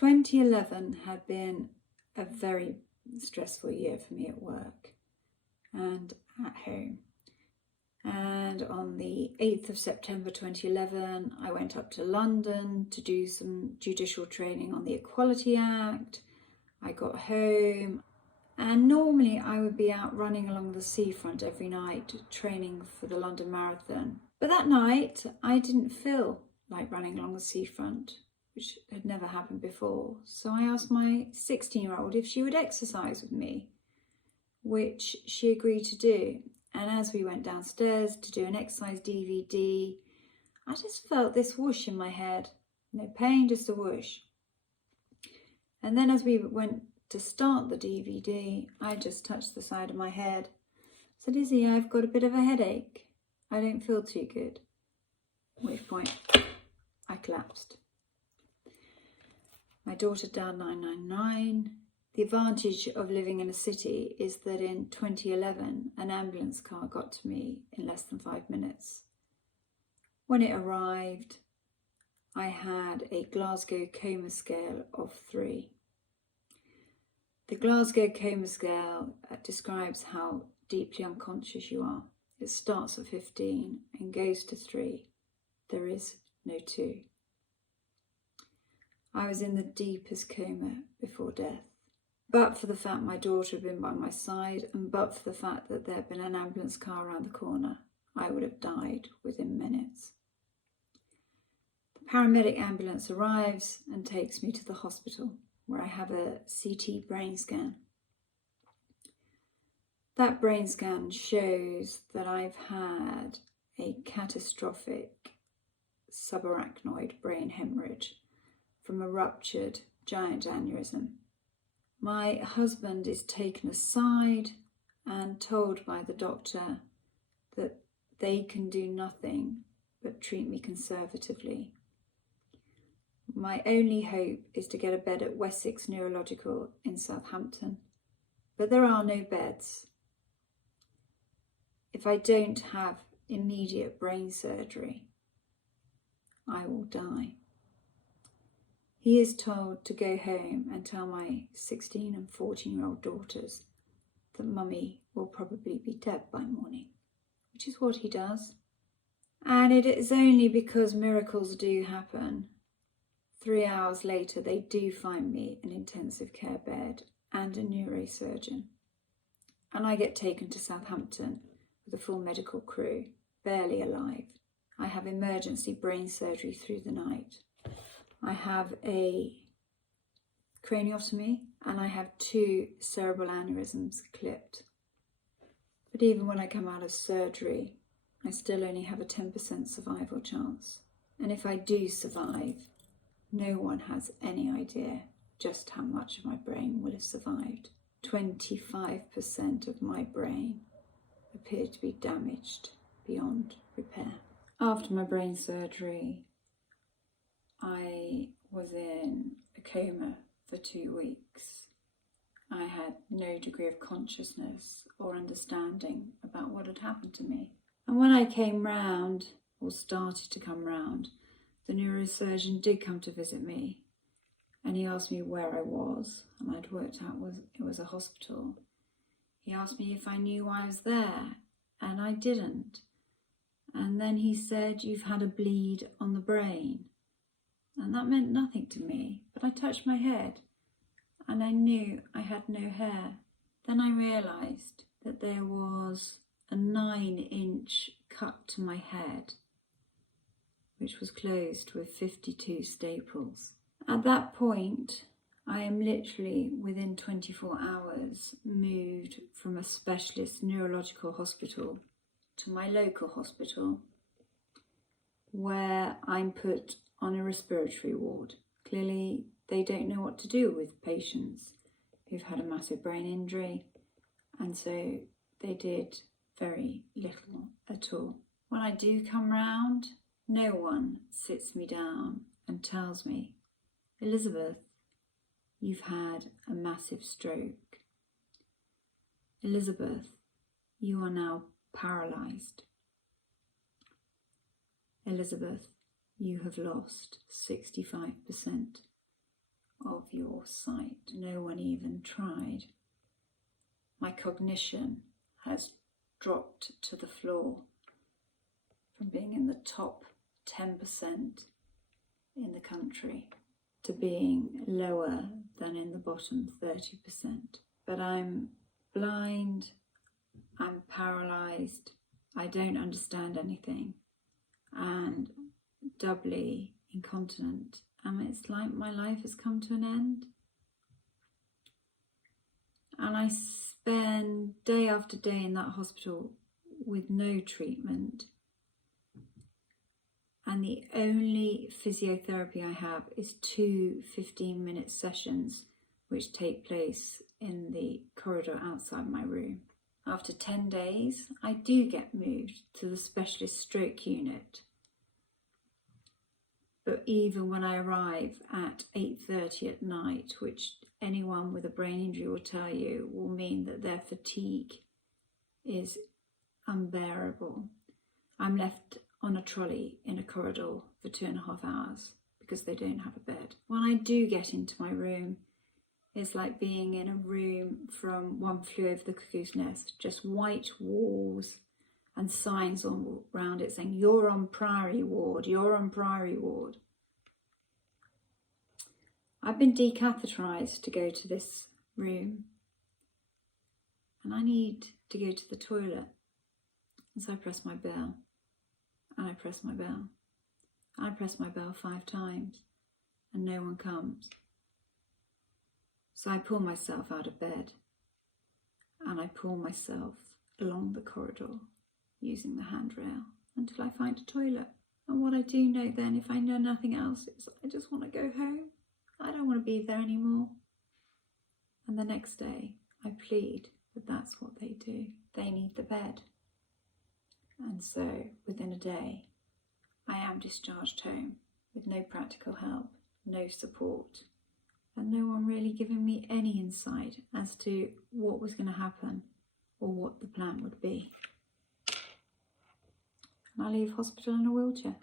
2011 had been a very stressful year for me at work and at home. And on the 8th of September 2011, I went up to London to do some judicial training on the Equality Act. I got home, and normally I would be out running along the seafront every night training for the London Marathon. But that night I didn't feel like running along the seafront, which had never happened before. So I asked my 16-year-old if she would exercise with me, which she agreed to do. And as we went downstairs to do an exercise DVD, I just felt this whoosh in my head. No pain, just a whoosh. And then as we went to start the DVD, I just touched the side of my head. I said, Izzy, I've got a bit of a headache. I don't feel too good. At which point I collapsed. My daughter dialed 999. The advantage of living in a city is that in 2011, an ambulance car got to me in less than 5 minutes. When it arrived, I had a Glasgow coma scale of 3. The Glasgow coma scale describes how deeply unconscious you are. It starts at 15 and goes to 3. There is no 2. I was in the deepest coma before death. But for the fact my daughter had been by my side, and but for the fact that there had been an ambulance car around the corner, I would have died within minutes. The paramedic ambulance arrives and takes me to the hospital, where I have a CT brain scan. That brain scan shows that I've had a catastrophic subarachnoid brain hemorrhage from a ruptured giant aneurysm. My husband is taken aside and told by the doctor that they can do nothing but treat me conservatively. My only hope is to get a bed at Wessex Neurological in Southampton, but there are no beds. If I don't have immediate brain surgery, I will die. He is told to go home and tell my 16 and 14-year-old daughters that Mummy will probably be dead by morning, which is what he does. And it is only because miracles do happen. 3 hours later, they do find me an intensive care bed and a neurosurgeon. And I get taken to Southampton with a full medical crew, barely alive. I have emergency brain surgery through the night. I have a craniotomy and I have 2 cerebral aneurysms clipped. But even when I come out of surgery, I still only have a 10% survival chance. And if I do survive, no one has any idea just how much of my brain will have survived. 25% of my brain appeared to be damaged beyond repair. After my brain surgery, I was in a coma for 2 weeks. I had no degree of consciousness or understanding about what had happened to me. And when I came round, or started to come round, the neurosurgeon did come to visit me, and he asked me where I was, and I'd worked out it was a hospital. He asked me if I knew why I was there, and I didn't. And then he said, "You've had a bleed on the brain." And that meant nothing to me, but I touched my head and I knew I had no hair. Then I realised that there was a 9-inch cut to my head, which was closed with 52 staples. At that point, I am literally within 24 hours moved from a specialist neurological hospital to my local hospital, where I'm put on a respiratory ward. Clearly, they don't know what to do with patients who've had a massive brain injury, and so they did very little at all. When I do come round, no one sits me down and tells me, "Elizabeth, you've had a massive stroke. Elizabeth, you are now paralysed. Elizabeth, you have lost 65% of your sight. No one even tried. My cognition has dropped to the floor from being in the top 10% in the country to being lower than in the bottom 30%. But I'm blind, I'm paralysed, I don't understand anything, and doubly incontinent. And it's like my life has come to an end. And I spend day after day in that hospital with no treatment. And the only physiotherapy I have is 2 15-minute sessions which take place in the corridor outside my room. After 10 days, I do get moved to the specialist stroke unit. But even when I arrive at 8:30 at night, which anyone with a brain injury will tell you will mean that their fatigue is unbearable, I'm left on a trolley in a corridor for 2.5 hours because they don't have a bed. When I do get into my room, it's like being in a room from One Flew Over the Cuckoo's Nest, just white walls and signs all around it saying, "You're on Priory Ward, you're on Priory Ward." I've been decatheterised to go to this room, and I need to go to the toilet. And so I press my bell, and I press my bell, and I press my bell 5 times, and no one comes. So I pull myself out of bed, and I pull myself along the corridor using the handrail until I find a toilet. And what I do know then, if I know nothing else, is I just want to go home. I don't want to be there anymore. And the next day I plead that that's what they do. They need the bed. And so within a day I am discharged home with no practical help, no support, and no one really giving me any insight as to what was going to happen or what the plan would be. And I leave hospital in a wheelchair.